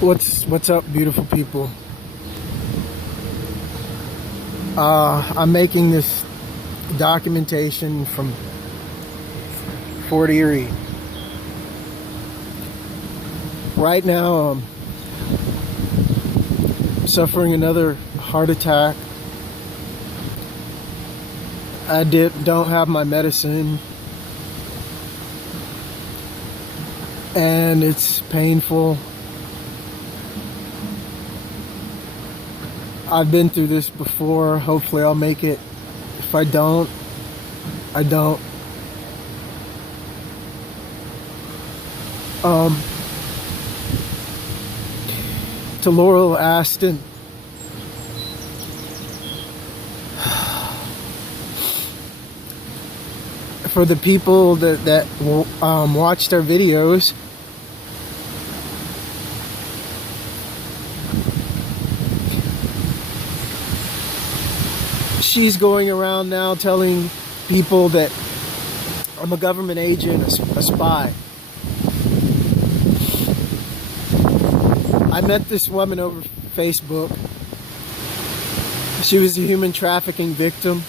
What's up, beautiful people? I'm making this documentation from Fort Erie. Right now, I'm suffering another heart attack. I don't have my medicine, and it's painful. I've been through this before. Hopefully I'll make it. If I don't, I don't. To Laurel Aston, for the people that watched our videos, she's going around now telling people that I'm a government agent, a spy. I met this woman over Facebook. She was a human trafficking victim.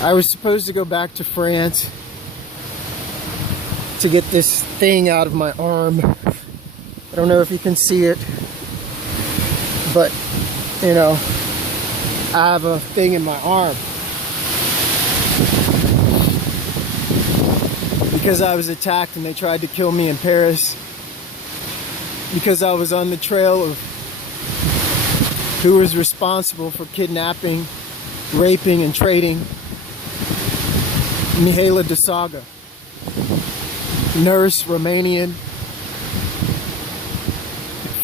I was supposed to go back to France to get this thing out of my arm. I don't know if you can see it, but you know, I have a thing in my arm because I was attacked and they tried to kill me in Paris because I was on the trail of who was responsible for kidnapping, raping, and trading Mihaela de Saga, nurse, Romanian,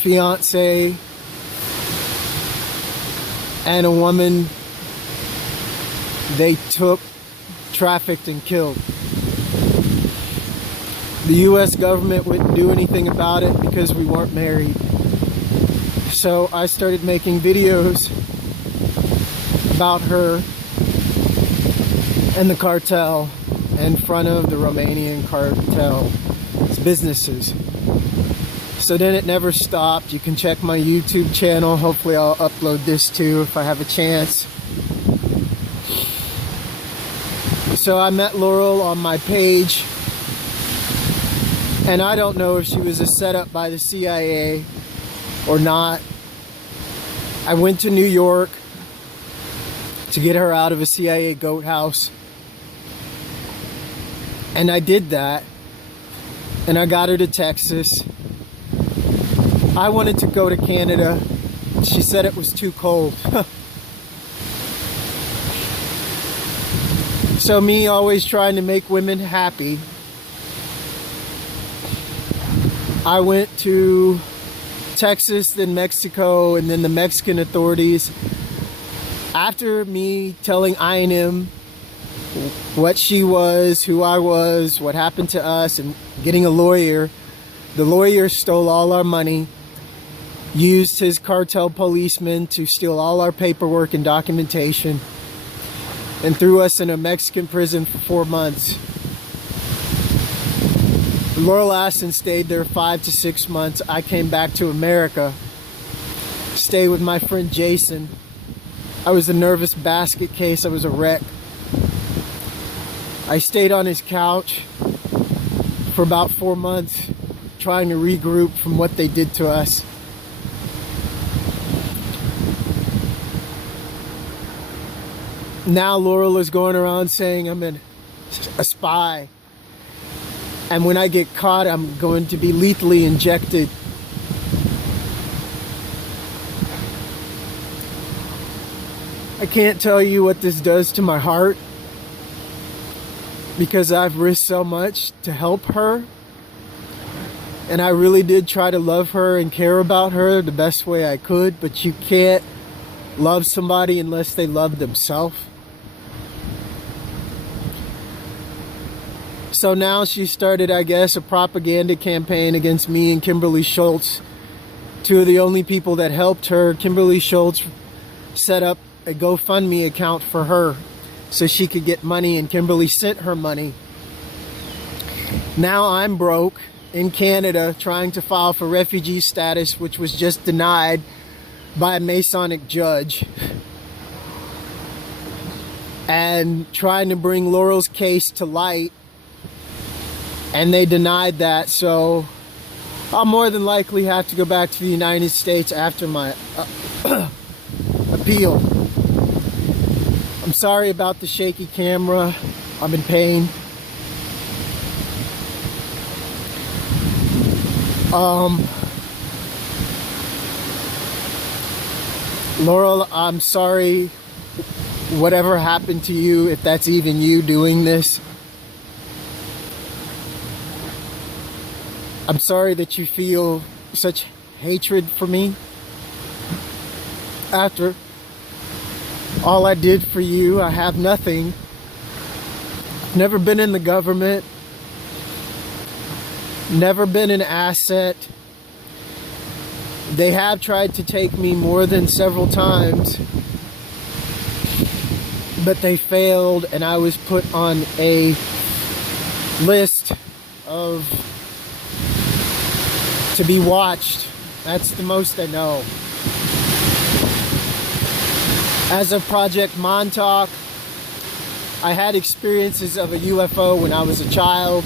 fiance, and a woman they took, trafficked, and killed. The U.S. government wouldn't do anything about it because we weren't married. So I started making videos about her and the cartel in front of the Romanian cartel's businesses. So then it never stopped. You can check my YouTube channel. Hopefully I'll upload this too if I have a chance. So I met Laurel on my page, and I don't know if she was a setup by the C.I.A. or not. I went to New York to get her out of a C.I.A. goat house, and I did that, and I got her to Texas. I wanted to go to Canada. She said it was too cold. So me always trying to make women happy, I went to Texas, then Mexico, and then the Mexican authorities, after me telling I&M what she was, who I was, what happened to us, and getting a lawyer. The lawyer stole all our money, used his cartel policeman to steal all our paperwork and documentation, and threw us in a Mexican prison for 4 months. Laurel Aston stayed there 5 to 6 months. I came back to America, stayed with my friend Jason. I was a nervous basket case. I was a wreck. I stayed on his couch for about 4 months, trying to regroup from what they did to us. Now Laurel is going around saying I'm a spy. And when I get caught, I'm going to be lethally injected. I can't tell you what this does to my heart, because I've risked so much to help her. And I really did try to love her and care about her the best way I could, but you can't love somebody unless they love themselves. So now she started, I guess, a propaganda campaign against me and Kimberly Schultz, two of the only people that helped her. Kimberly Schultz set up a GoFundMe account for her so she could get money, and Kimberly sent her money. Now I'm broke in Canada trying to file for refugee status, which was just denied by a Masonic judge, and trying to bring Laurel's case to light, and they denied that. So I'll more than likely have to go back to the United States after my appeal. I'm sorry about the shaky camera. I'm in pain. Laurel, I'm sorry whatever happened to you, if that's even you doing this. I'm sorry that you feel such hatred for me after all I did for you. I have nothing. Never been in the government. Never been an asset. They have tried to take me more than several times, but they failed, and I was put on a list of to be watched. That's the most I know. As of Project Montauk, I had experiences of a UFO when I was a child.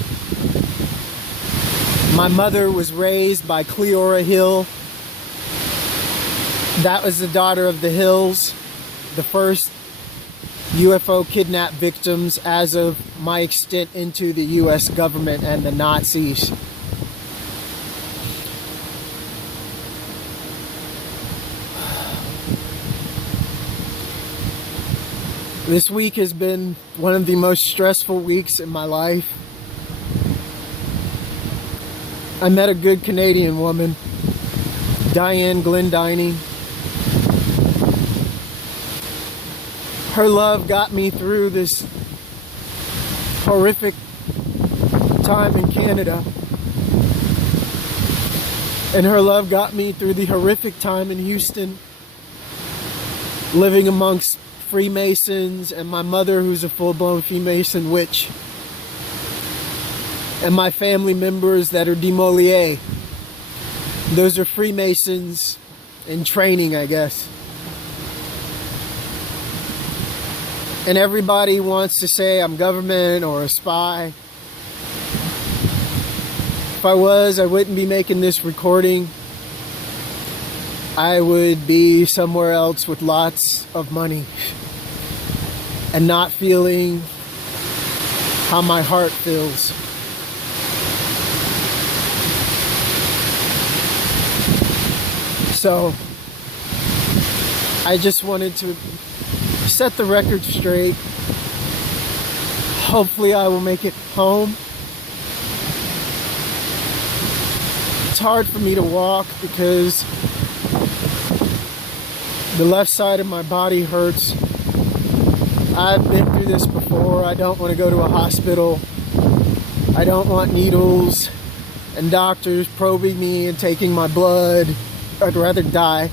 My mother was raised by Cleora Hill. That was the daughter of the Hills, the first UFO kidnap victims as of my extent into the US government and the Nazis. This week has been one of the most stressful weeks in my life. I met a good Canadian woman, Diane Glendinning. Her love got me through this horrific time in Canada. And her love got me through the horrific time in Houston, living amongst Freemasons, and my mother, who's a full-blown Freemason witch, and my family members that are demolier. Those are Freemasons in training, I guess. And everybody wants to say I'm government or a spy. If I was, I wouldn't be making this recording. I would be somewhere else with lots of money and not feeling how my heart feels. So I just wanted to set the record straight. Hopefully I will make it home. It's hard for me to walk because the left side of my body hurts. I've been through this before. I don't want to go to a hospital. I don't want needles and doctors probing me and taking my blood. I'd rather die.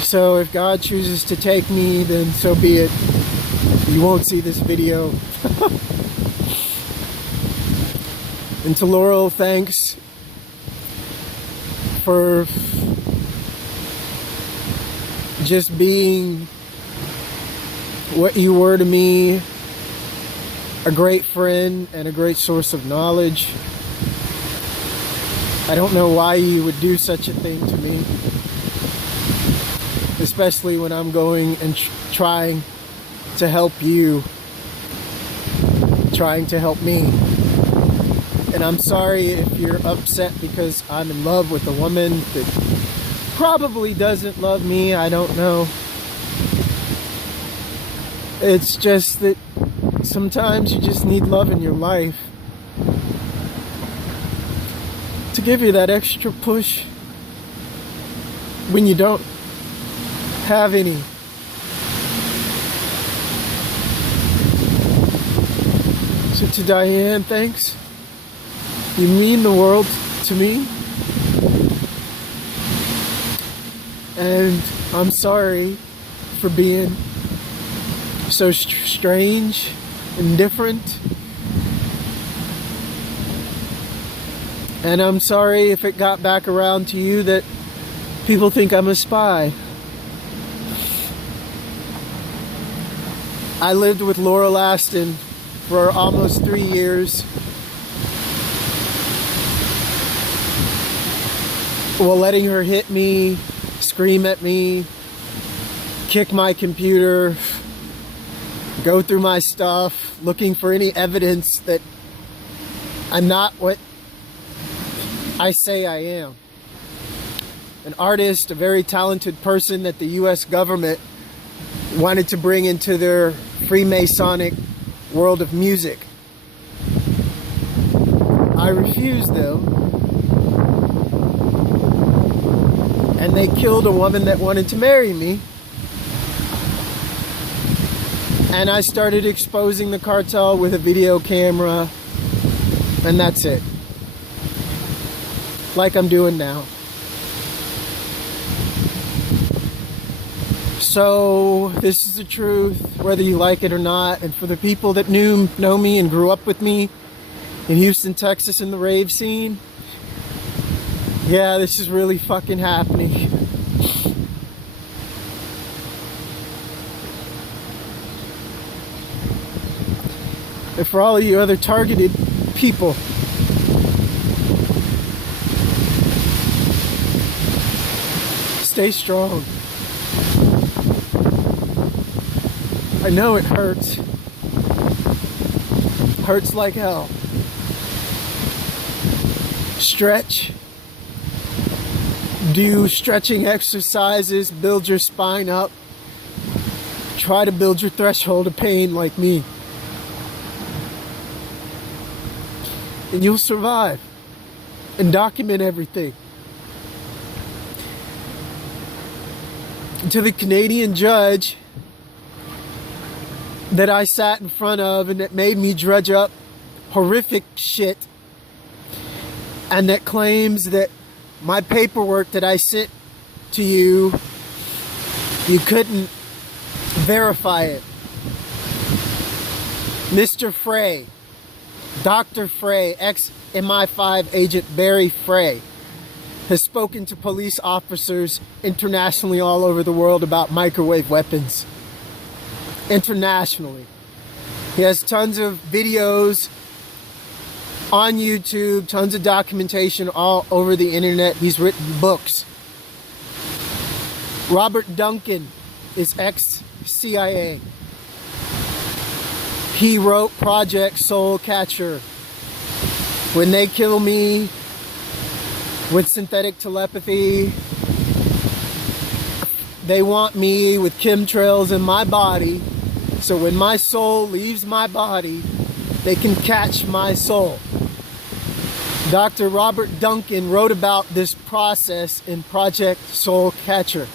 So if God chooses to take me, then so be it. You won't see this video. And to Laurel, thanks for just being what you were to me, a great friend and a great source of knowledge. I don't know why you would do such a thing to me, especially when I'm going and trying to help you, trying to help me. And I'm sorry if you're upset because I'm in love with a woman that probably doesn't love me. I don't know. It's just that sometimes you just need love in your life to give you that extra push when you don't have any. So to Diane, thanks. You mean the world to me. And I'm sorry for being so strange indifferent. And I'm sorry if it got back around to you that people think I'm a spy. I lived with Laurel Aston for almost 3 years. While letting her hit me, scream at me, kick my computer, go through my stuff, looking for any evidence that I'm not what I say I am. An artist, a very talented person that the US government wanted to bring into their Freemasonic world of music. I refused them, and they killed a woman that wanted to marry me. And I started exposing the cartel with a video camera, and that's it. Like I'm doing now. So this is the truth, whether you like it or not. And for the people that know me and grew up with me in Houston, Texas, in the rave scene, yeah, this is really fucking happening. And for all of you other targeted people, stay strong. I know it hurts. Hurts like hell. Stretch. Do stretching exercises. Build your spine up. Try to build your threshold of pain like me. And you'll survive. And document everything. To the Canadian judge that I sat in front of and that made me dredge up horrific shit, and that claims that my paperwork that I sent to you, you couldn't verify it. Mr. Frey, Dr. Frey, ex-MI5 agent Barry Frey, has spoken to police officers internationally all over the world about microwave weapons. Internationally. He has tons of videos on YouTube, tons of documentation all over the internet. He's written books. Robert Duncan is ex-CIA. He wrote Project Soul Catcher. When they kill me with synthetic telepathy, they want me with chemtrails in my body, so when my soul leaves my body, they can catch my soul. Dr. Robert Duncan wrote about this process in Project Soul Catcher.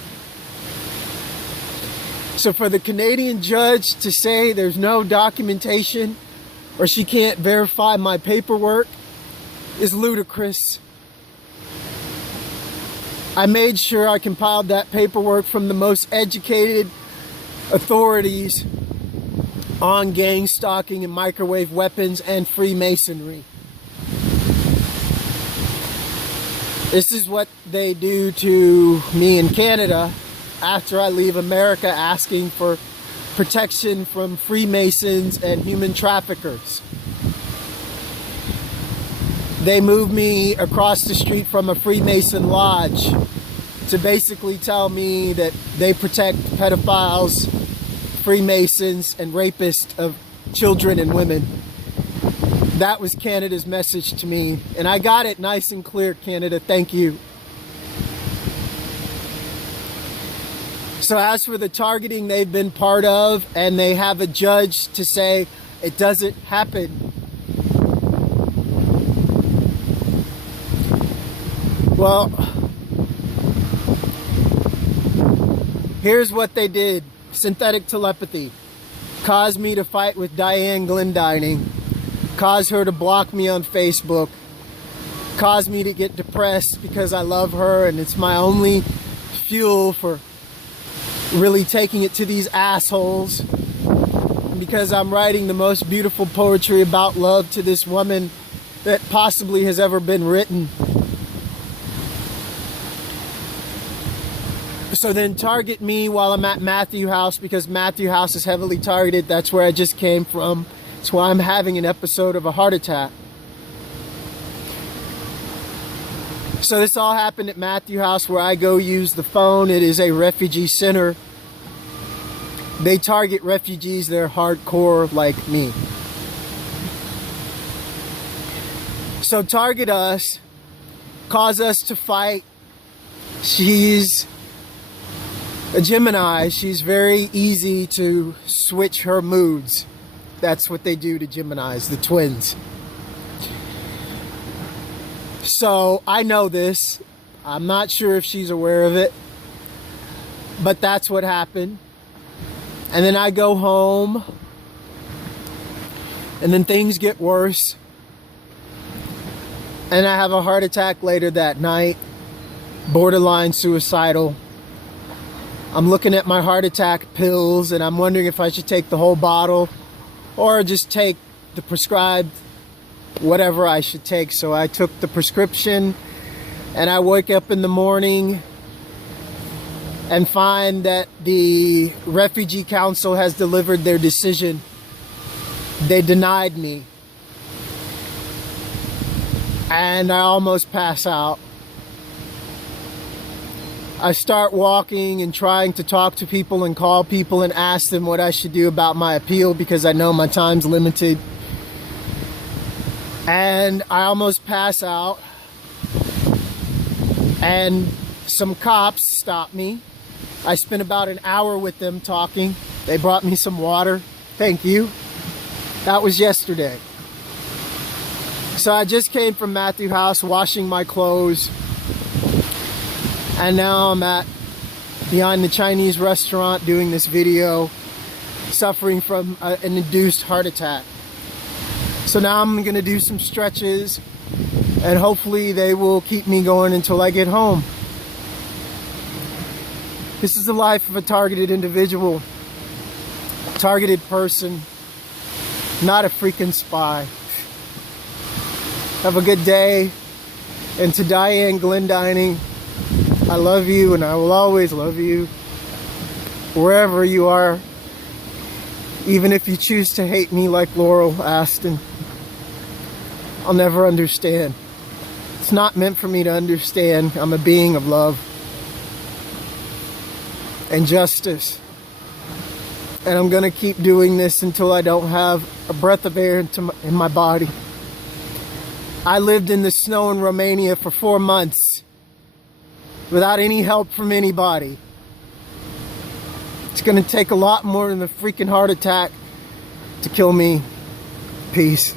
So for the Canadian judge to say there's no documentation or she can't verify my paperwork is ludicrous. I made sure I compiled that paperwork from the most educated authorities on gang stalking and microwave weapons and Freemasonry. This is what they do to me in Canada after I leave America, asking for protection from Freemasons and human traffickers. They moved me across the street from a Freemason lodge to basically tell me that they protect pedophiles, Freemasons, and rapists of children and women. That was Canada's message to me. And I got it nice and clear, Canada. Thank you. So as for the targeting they've been part of, and they have a judge to say it doesn't happen. Well, here's what they did. Synthetic telepathy. Caused me to fight with Diane Glendining. Caused her to block me on Facebook. Caused me to get depressed because I love her and it's my only fuel for really taking it to these assholes. And because I'm writing the most beautiful poetry about love to this woman that possibly has ever been written. So then target me while I'm at Mathew House, because Mathew House is heavily targeted. That's where I just came from. That's why I'm having an episode of a heart attack. So this all happened at Mathew House, where I go use the phone. It is a refugee center. They target refugees. They're hardcore like me. So target us, cause us to fight. She's a Gemini. She's very easy to switch her moods. That's what they do to Geminis, the twins. So I know this. I'm not sure if she's aware of it, but that's what happened. And then I go home, and then things get worse. And I have a heart attack later that night, borderline suicidal. I'm looking at my heart attack pills, and I'm wondering if I should take the whole bottle or just take the prescribed whatever I should take. So I took the prescription, and I wake up in the morning and find that the Refugee Council has delivered their decision. They denied me. And I almost pass out. I start walking and trying to talk to people and call people and ask them what I should do about my appeal, because I know my time's limited. And I almost pass out. And some cops stop me. I spent about an hour with them talking. They brought me some water. Thank you. That was yesterday. So I just came from Mathew House washing my clothes. And now I'm behind the Chinese restaurant doing this video, suffering from an induced heart attack. So now I'm going to do some stretches, and hopefully they will keep me going until I get home. This is the life of a targeted individual, targeted person, not a freaking spy. Have a good day. And to Diane Glendining, I love you, and I will always love you wherever you are, even if you choose to hate me like Laurel Aston. I'll never understand. It's not meant for me to understand. I'm a being of love and justice, and I'm gonna keep doing this until I don't have a breath of air in my body. I lived in the snow in Romania for 4 months without any help from anybody. It's gonna take a lot more than a freaking heart attack to kill me. Peace.